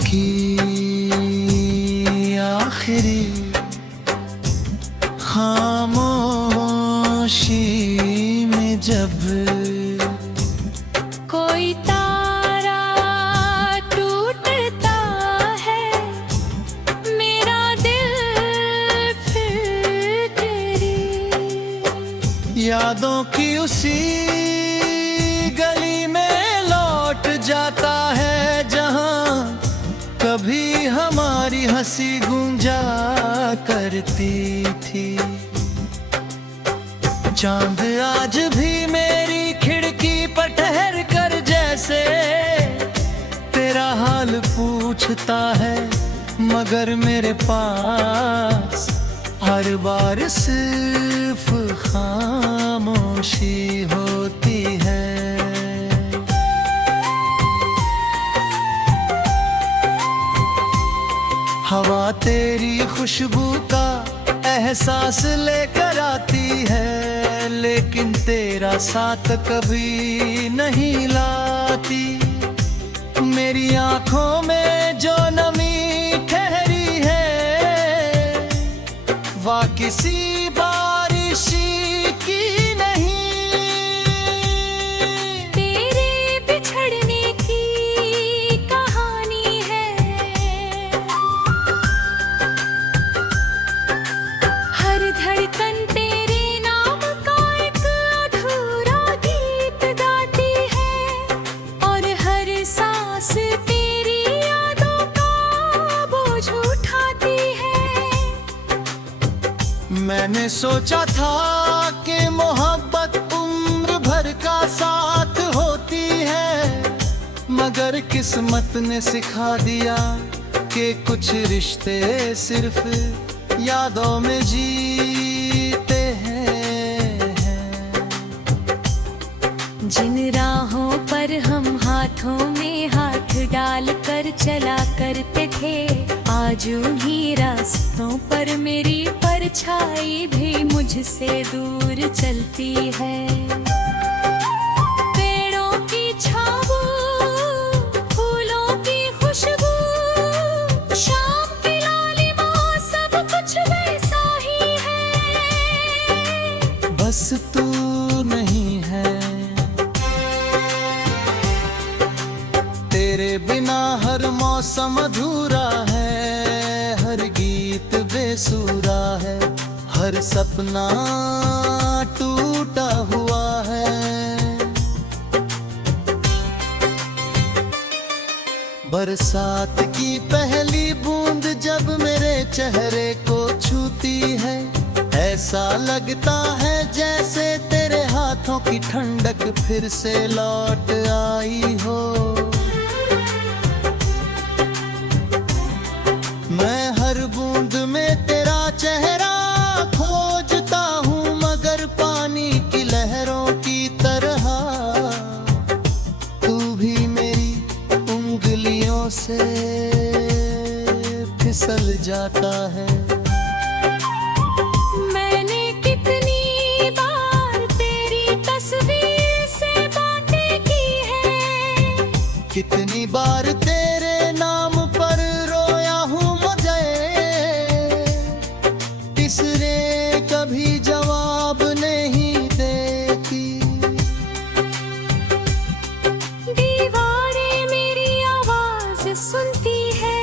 की आखिरी खामोशी में जब कोई तारा टूटता है, मेरा दिल फिर तेरी यादों की उसी गली में लौट जाता है जहां कभी हमारी हंसी गूंजा करती थी। चांद आज भी मेरी खिड़की पर ठहर कर जैसे तेरा हाल पूछता है, मगर मेरे पास हर बार सिर्फ खामोशी होती है। हवा तेरी खुशबू का एहसास लेकर आती है, लेकिन तेरा साथ कभी नहीं लाती। मेरी आंखों में जो नमी ठहरी है, वह किसी बारिश की नहीं। तेरे बिछड़ने की कहानी है, हर धड़कन तेरे नाम का एक अधूरा गीत गाती है, और हर सांस तेरी यादों का बोझ उठाती है। मैंने सोचा था कि मोहब्बत उम्र भर का साथ होती है, मगर किस्मत ने सिखा दिया कि कुछ रिश्ते सिर्फ यादों में जीते हैं। जिन राहों पर हम हाथों में हाथ डाल कर चला करते थे, आज उन्हीं रास्तों पर मेरी परछाई भी मुझसे दूर चलती है। पेड़ों की छाँव, फूलों की खुशबू, शाम की लालिमा, सब कुछ वैसा ही है। बस तू नहीं है, तेरे बिना हर मौसम अधूरा है, हर गीत बेसुरा है, हर सपना टूटा हुआ है। बरसात की पहली बूंद जब मेरे चेहरे को छूती है, ऐसा लगता है जैसे तेरे हाथों की ठंडक फिर से लौट आई हो। मैं हर बूंद में तेरा चेहरा खोजता हूँ, मगर पानी की लहरों की तरह तू भी मेरी उंगलियों से फिसल जाता है। मैंने कितनी बार तेरी तस्वीर से बातें की है, कितनी बार तेरे नाम पर रोया हूँ मुझे, तीसरे कभी जवाब नहीं देती। दीवारें मेरी आवाज सुनती है,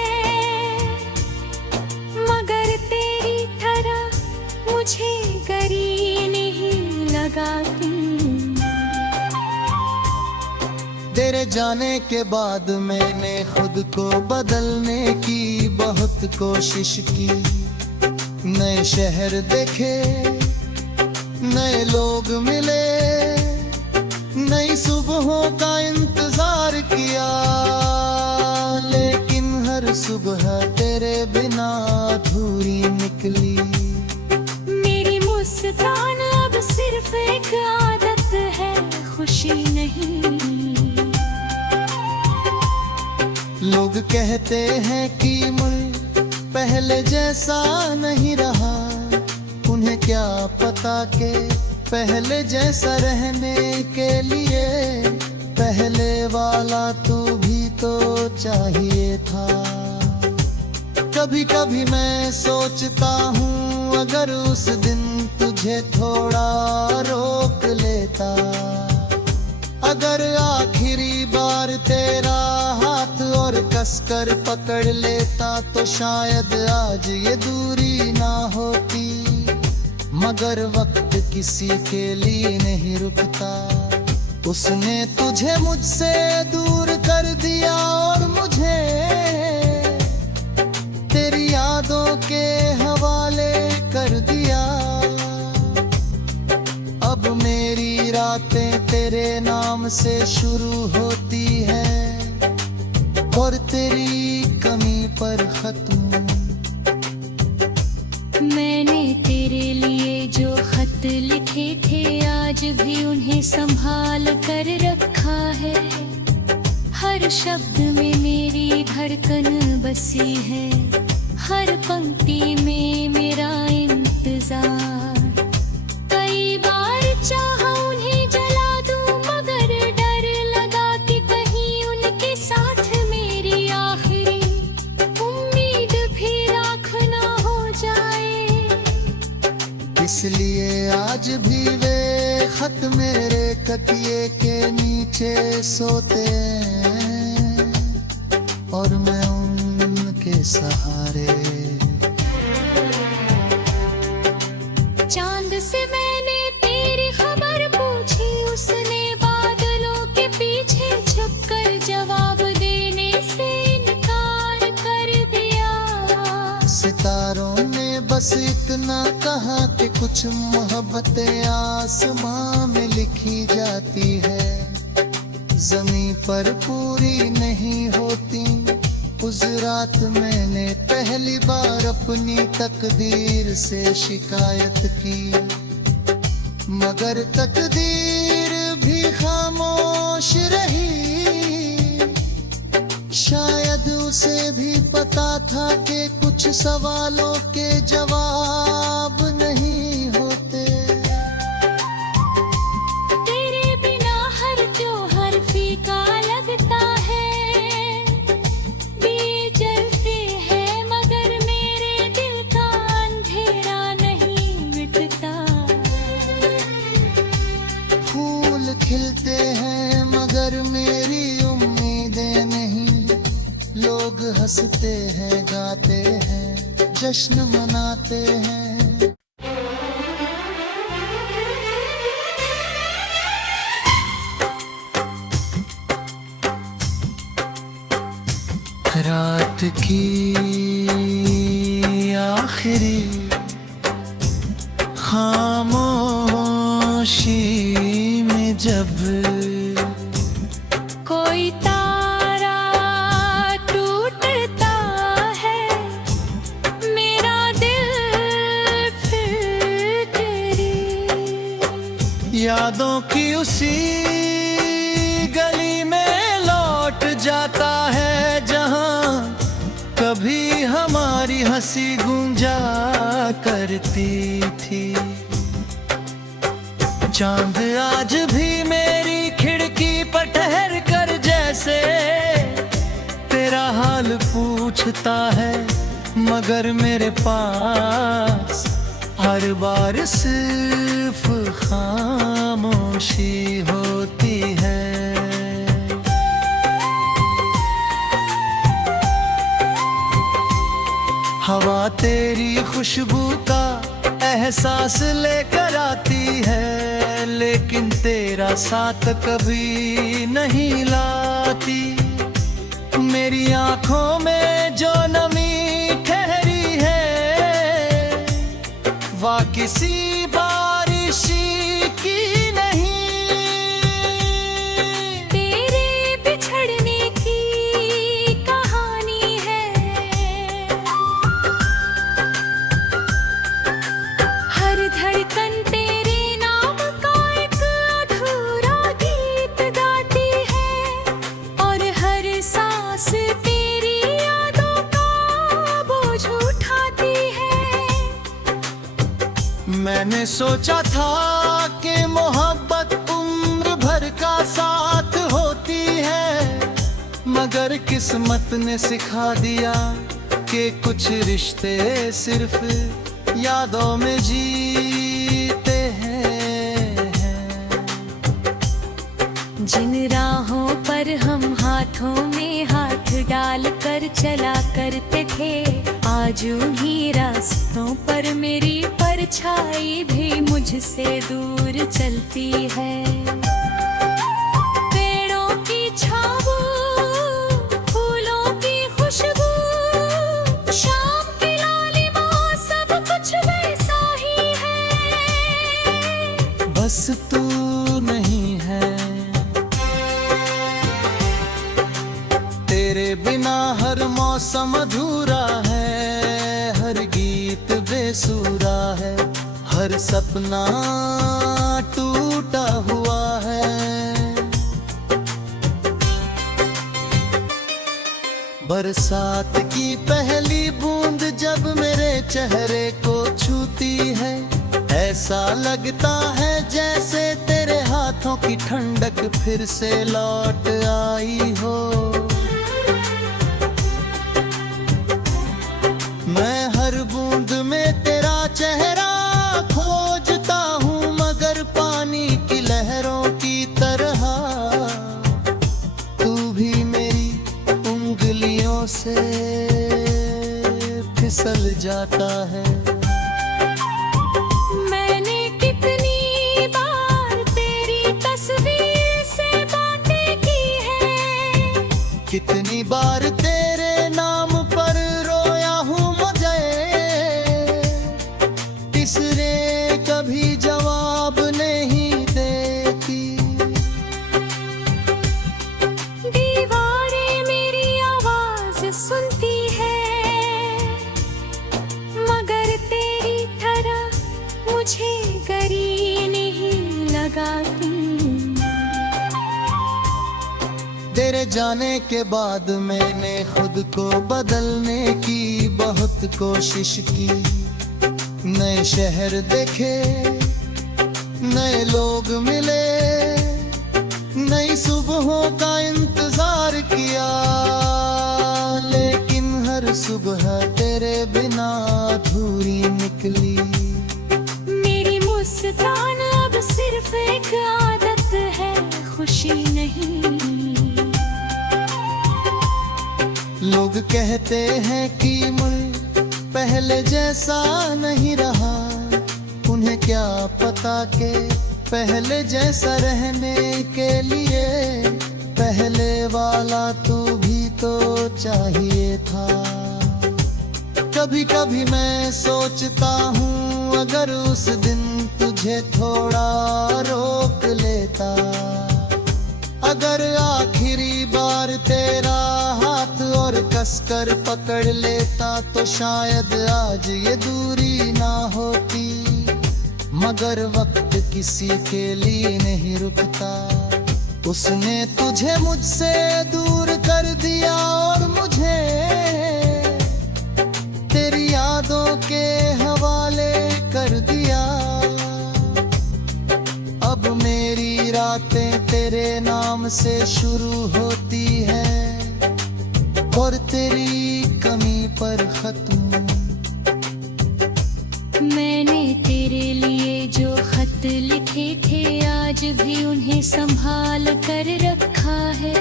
मगर तेरी तरह मुझे गरी नहीं लगाती। तेरे जाने के बाद मैंने खुद को बदलने की बहुत कोशिश की, नए शहर देखे, नए लोग मिले, नई सुबहों का इंतजार किया, लेकिन हर सुबह तेरे बिना अधूरी निकली। मेरी मुस्कान अब सिर्फ एक आदत है, खुशी नहीं। लोग कहते हैं कि मुल्क पहले जैसा नहीं रहा, उन्हें क्या पता कि पहले जैसा रहने के लिए पहले वाला तू भी तो चाहिए था। कभी कभी मैं सोचता हूँ अगर उस दिन तुझे थोड़ा रोक लेता, अगर आखिरी बार तेरा हाथ और कसकर पकड़ लेता तो शायद आज ये दूरी ना होती। मगर वक्त किसी के लिए नहीं रुकता, उसने तुझे मुझसे दूर कर दिया और मुझे तेरी यादों के हवाले कर दिया। अब मेरी रातें तेरे नाम से शुरू होती है और तेरी कमी पर खत्म। मैंने तेरे लिए जो खत लिखे थे आज भी उन्हें संभाल कर रखा है। हर शब्द में मेरी धड़कन बसी है, हर पंक्ति में मेरा इंतजार। कई बार चाहा उन्हें जला दूं मगर डर लगा कि कहीं उनके साथ मेरी आखिरी उम्मीद भी राख ना हो जाए। इसलिए आज भी वे खत मेरे तकिए के नीचे सोते हैं और मैं उनके सहारे। चांद से मैंने तेरी खबर पूछी, उसने बादलों के पीछे छुपकर जवाब देने से इनकार कर दिया। सितारों ने बस इतना कहा कि कुछ मोहब्बतें आसमां में लिखी जाती है, ज़मीं पर पूरी नहीं होती। उस रात मैंने पहली बार अपनी तकदीर से शिकायत की, मगर तकदीर भी खामोश रही। शायद उसे भी पता था कि कुछ सवालों के जवाब नहीं होते। तेरे बिना हर त्योहार फीका लगता है, दिए जलते हैं मगर मेरे दिल का अंधेरा नहीं मिटता। फूल खिलते हैं मगर मेरी उम्मीदें नहीं। लोग हंसते हैं, गाते हैं, जश्न मनाते हैं। रात की आखिरी खामोशी में जब कोई तारा टूटता है, मेरा दिल फिर तेरी यादों की उसी गली में लौट जाता है जहां कभी हमारी हंसी गूंजा करती थी। चांद आज भी मेरी खिड़की पर ठहर कर जैसे तेरा हाल पूछता है, मगर मेरे पास हर बार सिर्फ खामोशी होती है। हवा तेरी खुशबू का एहसास लेकर आती है, लेकिन तेरा साथ कभी नहीं लाती। मेरी आंखों में जो नमी ठहरी है वह किसी बारिश की नहीं। तेरे बिछड़ने की कहानी है, हर धड़कन तेरे नाम का एक अधूरा गीत गाती है और हर सांस तेरी यादों का बोझ उठाती है। मैंने सोचा था कि मोहब्बत उम्र भर का साथ होती है, मगर मगर किस्मत ने सिखा दिया कि कुछ रिश्ते सिर्फ यादों में जीते हैं। जिन राहों पर हम हाथों में हाथ डाल कर चला करते थे, आज उन्हीं रास्तों पर मेरी परछाई भी मुझसे दूर चलती है। पेड़ों की छाँव, फूलों की खुशबू, शाम की लालिमा, सब कुछ वैसा ही है, बस तू नहीं है। तेरे बिना हर मौसम अधूरा है, हर गीत बेसुरा है, हर सपना टूटा हुआ है। बरसात की पहली बूंद जब मेरे चेहरे को छूती है, ऐसा लगता है जैसे तेरे हाथों की ठंडक फिर से लौट आई हो। मैं हर बूंद में तेरा चेहरा खोजता हूँ, मगर पानी की लहरों की तरह तू भी मेरी उंगलियों से फिसल जाता है। मैंने कितनी बार तेरी तस्वीर से बातें की है, कितनी बार तेरे नाम पर रोया हूँ मुझे, तीसरे कभी जवाब नहीं देती। दीवारें मेरी आवाज सुनती है, मगर तेरी तरह मुझे गरी नहीं लगाती। तेरे जाने के बाद मैंने खुद को बदलने की बहुत कोशिश की। नए शहर देखे, नए लोग मिले, नई सुबहों का इंतजार किया, लेकिन हर सुबह तेरे बिना अधूरी निकली। मेरी मुस्कान अब सिर्फ एक आदत है, खुशी नहीं। लोग कहते हैं कि मुल्क पहले जैसा नहीं रहा, उन्हें क्या पता कि पहले जैसा रहने के लिए पहले वाला तू भी तो चाहिए था। कभी कभी मैं सोचता हूँ अगर उस दिन तुझे थोड़ा रोक लेता, अगर आखिरी बार तेरा हाथ और कसकर पकड़ लेता, तो शायद आज ये दूरी ना होती। मगर वक्त किसी के लिए नहीं रुकता, उसने तुझे मुझसे दूर कर दिया और मुझे तेरी यादों के हवाले कर दिया। अब मेरी रातें तेरे नाम से शुरू होती है और तेरी कमी पर खत्म। मैंने तेरे लिए जो खत लिखे थे, आज भी उन्हें संभाल कर रखा है।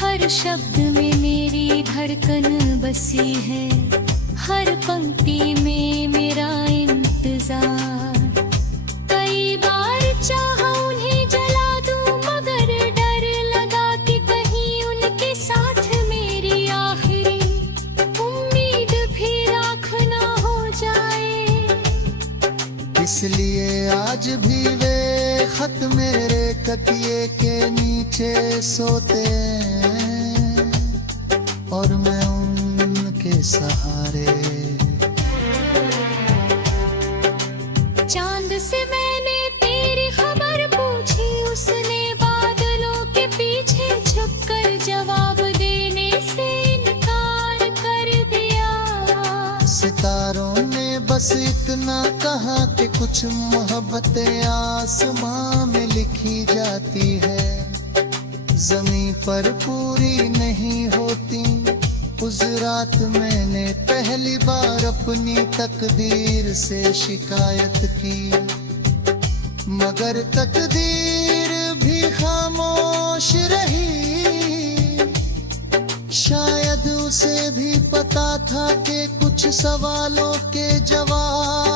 हर शब्द में मेरी धड़कन बसी है, हर पंक्ति में मेरा इंतजार। कई बार चाहा उन्हें जला दूं, मगर डर लगा कि कहीं उनके साथ मेरी आखिरी उम्मीद भी राख ना हो जाए। इसलिए आज भी वे खत मेरे तकिए के नीचे सोते हैं और मैं उनके सहारे। चांद से मैंने तेरी खबर पूछी, उसने बादलों के पीछे छुपकर जवाब देने से इनकार कर दिया। सितारों ने बस इतना कहा कि कुछ मोहब्बतें आसमां में लिखी जाती है, जमीन पर पूरी नहीं होती। उस रात मैंने पहली बार अपनी तकदीर से शिकायत की, मगर तकदीर भी खामोश रही। शायद उसे भी पता था कि कुछ सवालों के जवाब